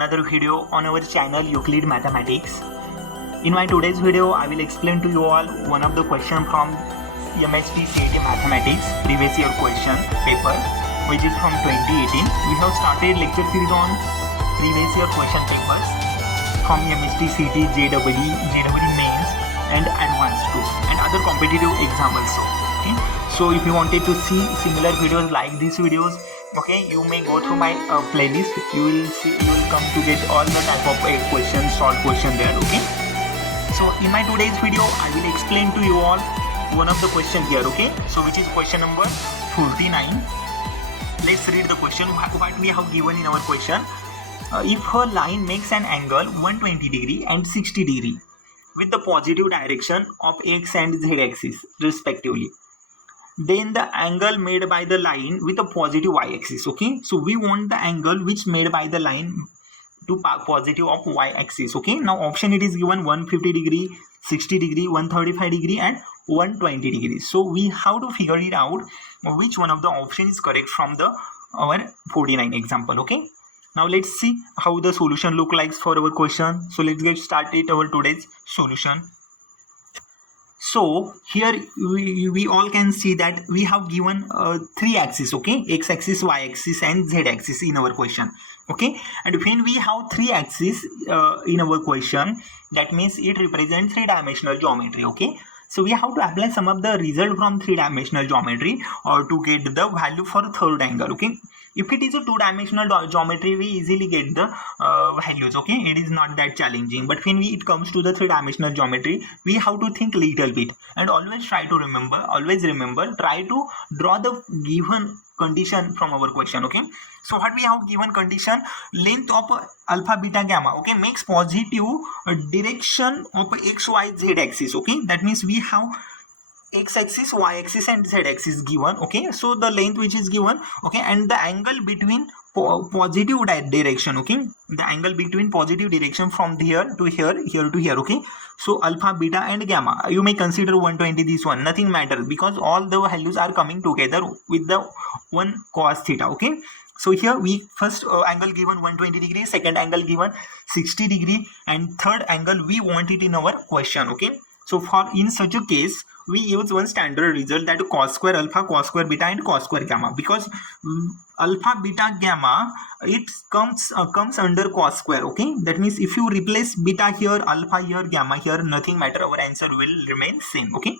another video on our channel Euclid Mathematics. In my today's video, I will explain to you all one of the question from MHT CAT Mathematics previous year question paper, which is from 2018. We have started lecture series on previous year question papers from MHT CAT, JEE Mains and Advanced too, and other competitive exam also. Okay, so if you wanted to see similar videos like these videos, okay, you may go through my playlist. You will come to get all the type of questions, short question there. Okay, so in my today's video I will explain to you all one of the question here. Okay, so which is question number 49. Let's read the question. What we have given in our question: if a line makes an angle 120 degree and 60 degree with the positive direction of x and z axis respectively, then the angle made by the line with a positive y-axis. Okay, so we want the angle which made by the line to positive of y-axis. Okay, now option it is given 150 degree, 60 degree, 135 degree and 120 degrees. So we have to figure it out which one of the options is correct from the our 49 example. Okay, now let's see how the solution look like for our question. So let's get started our today's solution. So here we all can see that we have given three axes, okay, x axis, y axis and z axis in our question. Okay, and when we have three axes in our question, that means it represents three-dimensional geometry. Okay, so we have to apply some of the result from three-dimensional geometry or to get the value for third angle. Okay, if it is a two-dimensional geometry, we easily get the values. Okay, it is not that challenging. But when it comes to the three-dimensional geometry, we have to think little bit and always try to remember. Try to draw the given condition from our question. Okay, so what we have given condition: length of alpha, beta, gamma. Okay, makes positive direction of x, y, z axis. Okay, that means we have x axis, y axis and z axis given. Okay, so the length which is given, okay, and the angle between positive direction. Okay, the angle between positive direction from here to here, here to here. Okay, so alpha, beta and gamma, you may consider 120. This one nothing matters because all the values are coming together with the one cos theta. Okay, so here we first angle given 120 degree, second angle given 60 degree and third angle we want it in our question. Okay, so for in such a case we use one standard result, that cos square alpha, cos square beta and cos square gamma, because alpha, beta, gamma it comes under cos square. Okay, that means if you replace beta here, alpha here, gamma here, nothing matter, our answer will remain same. Okay,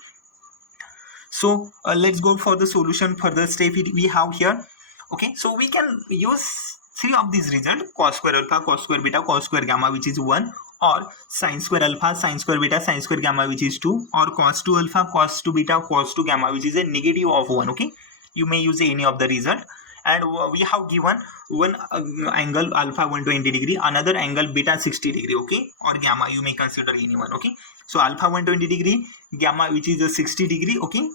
so let's go for the solution. Further step we have here. Okay, so we can use three of these results: cos square alpha, cos square beta, cos square gamma, which is 1, or sin square alpha, sin square beta, sin square gamma, which is 2, or cos 2 alpha, cos 2 beta, cos 2 gamma, which is a negative of 1. Okay, you may use any of the result. And we have given one angle alpha 120 degree, another angle beta 60 degree. Okay, or gamma, you may consider anyone. Okay, so alpha 120 degree, gamma which is a 60 degree. Okay,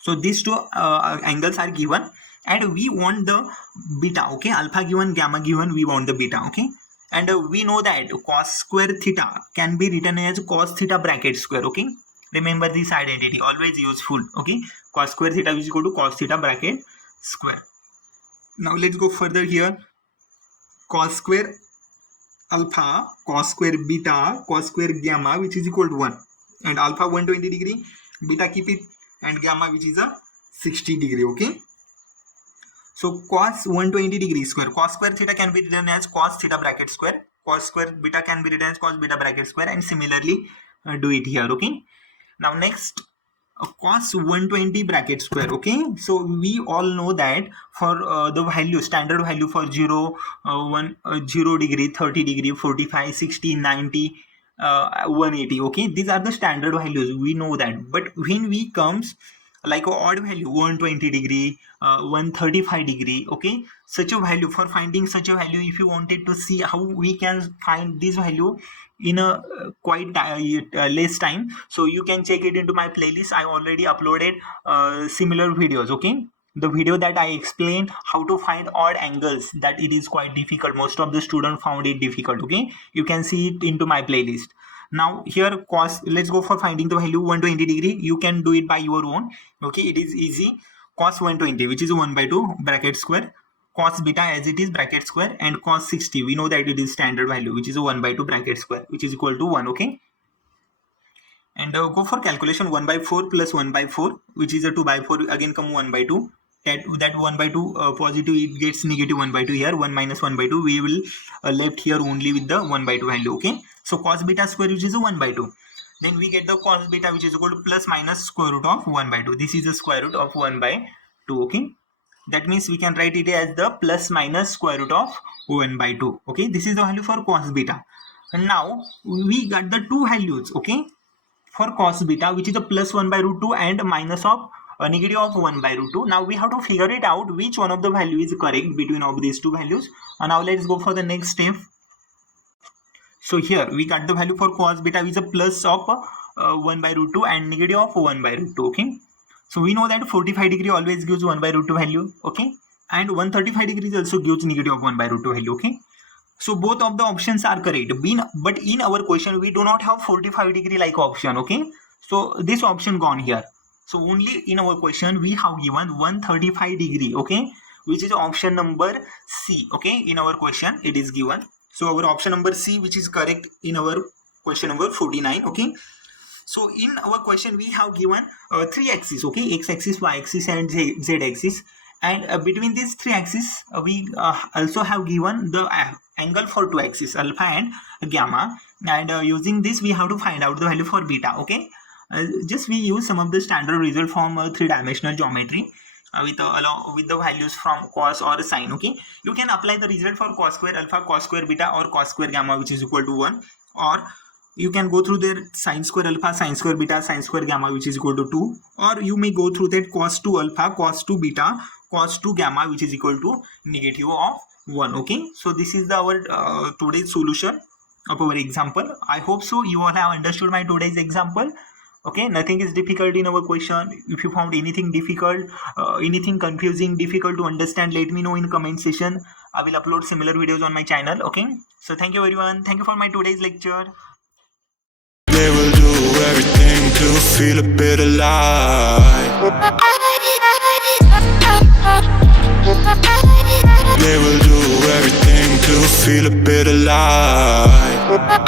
so these two angles are given and we want the beta. Okay, alpha given, gamma given, we want the beta. Okay, and we know that cos square theta can be written as cos theta bracket square. Okay, remember this identity, always useful. Okay, cos square theta is equal to cos theta bracket square. Now let's go further here. Cos square alpha, cos square beta, cos square gamma, which is equal to 1, and alpha 120 degree, beta keep it, and gamma which is a 60 degree. Okay, so cos 120 degree square, cos square theta can be written as cos theta bracket square, cos square beta can be written as cos beta bracket square, and similarly do it here. Okay, now next cos 120 bracket square. Okay, so we all know that for the value, standard value for 0, 0 degree, 30 degree, 45, 60, 90, 180. Okay, these are the standard values, we know that. But when we comes like a odd value, 120 degree, 135 degree, okay, such a value, for finding such a value, if you wanted to see how we can find this value in a quite less time, so you can check it into my playlist. I already uploaded similar videos. Okay, the video that I explained how to find odd angles, that it is quite difficult, most of the students found it difficult. Okay, you can see it into my playlist. Now here cos, let's go for finding the value 120 degree. You can do it by your own. Okay, it is easy. Cos 120, which is 1/2 bracket square, cos beta as it is bracket square, and cos 60 we know that it is standard value, which is a 1 by 2 bracket square, which is equal to 1. Okay, and go for calculation. 1 by 4 plus 1 by 4, which is a 2 by 4, again come 1 by 2. That 1 by 2 positive, it gets negative 1 by 2 here. 1 minus 1 by 2, we will left here only with the 1 by 2 value. Okay, so cos beta square, which is a 1 by 2, then we get the cos beta, which is equal to plus minus square root of 1 by 2. This is the square root of 1 by 2. Okay, that means we can write it as the plus minus square root of 1 by 2. Okay, this is the value for cos beta. And now we got the two values. Okay, for cos beta, which is a plus 1 by root 2 and minus of negative of 1 by root 2. Now we have to figure it out which one of the value is correct between of these two values. And now let's go for the next step. So here we got the value for cos beta, which is a plus of 1 by root 2 and negative of 1 by root 2. Okay, so we know that 45 degree always gives 1 by root 2 value. Okay, and 135 degrees also gives negative of 1 by root 2 value. Okay, so both of the options are correct, but in our question we do not have 45 degree like option. Okay, so this option gone here. So only in our question we have given 135 degree. Okay, which is option number C. Okay, in our question it is given. So our option number C, which is correct in our question number 49. Okay, so in our question we have given three axes. Okay, x axis, y axis and z axis, and between these three axes we also have given the angle for two axes, alpha and gamma, and using this we have to find out the value for beta. Okay, just we use some of the standard result from three-dimensional geometry along with the values from cos or sine. Okay, you can apply the result for cos square alpha, cos square beta, or cos square gamma, which is equal to 1, or you can go through their sine square alpha, sine square beta, sine square gamma, which is equal to 2, or you may go through that cos 2 alpha, cos 2 beta, cos 2 gamma, which is equal to negative of 1. Okay, so this is our today's solution of our example. I hope so you all have understood my today's example. Okay, nothing is difficult in our question. If you found anything difficult, anything confusing, difficult to understand, let me know in comment section. I will upload similar videos on my channel. Okay, so thank you everyone. Thank you for my today's lecture. They will do everything to feel a bit alive. They will do everything to feel a bit alive.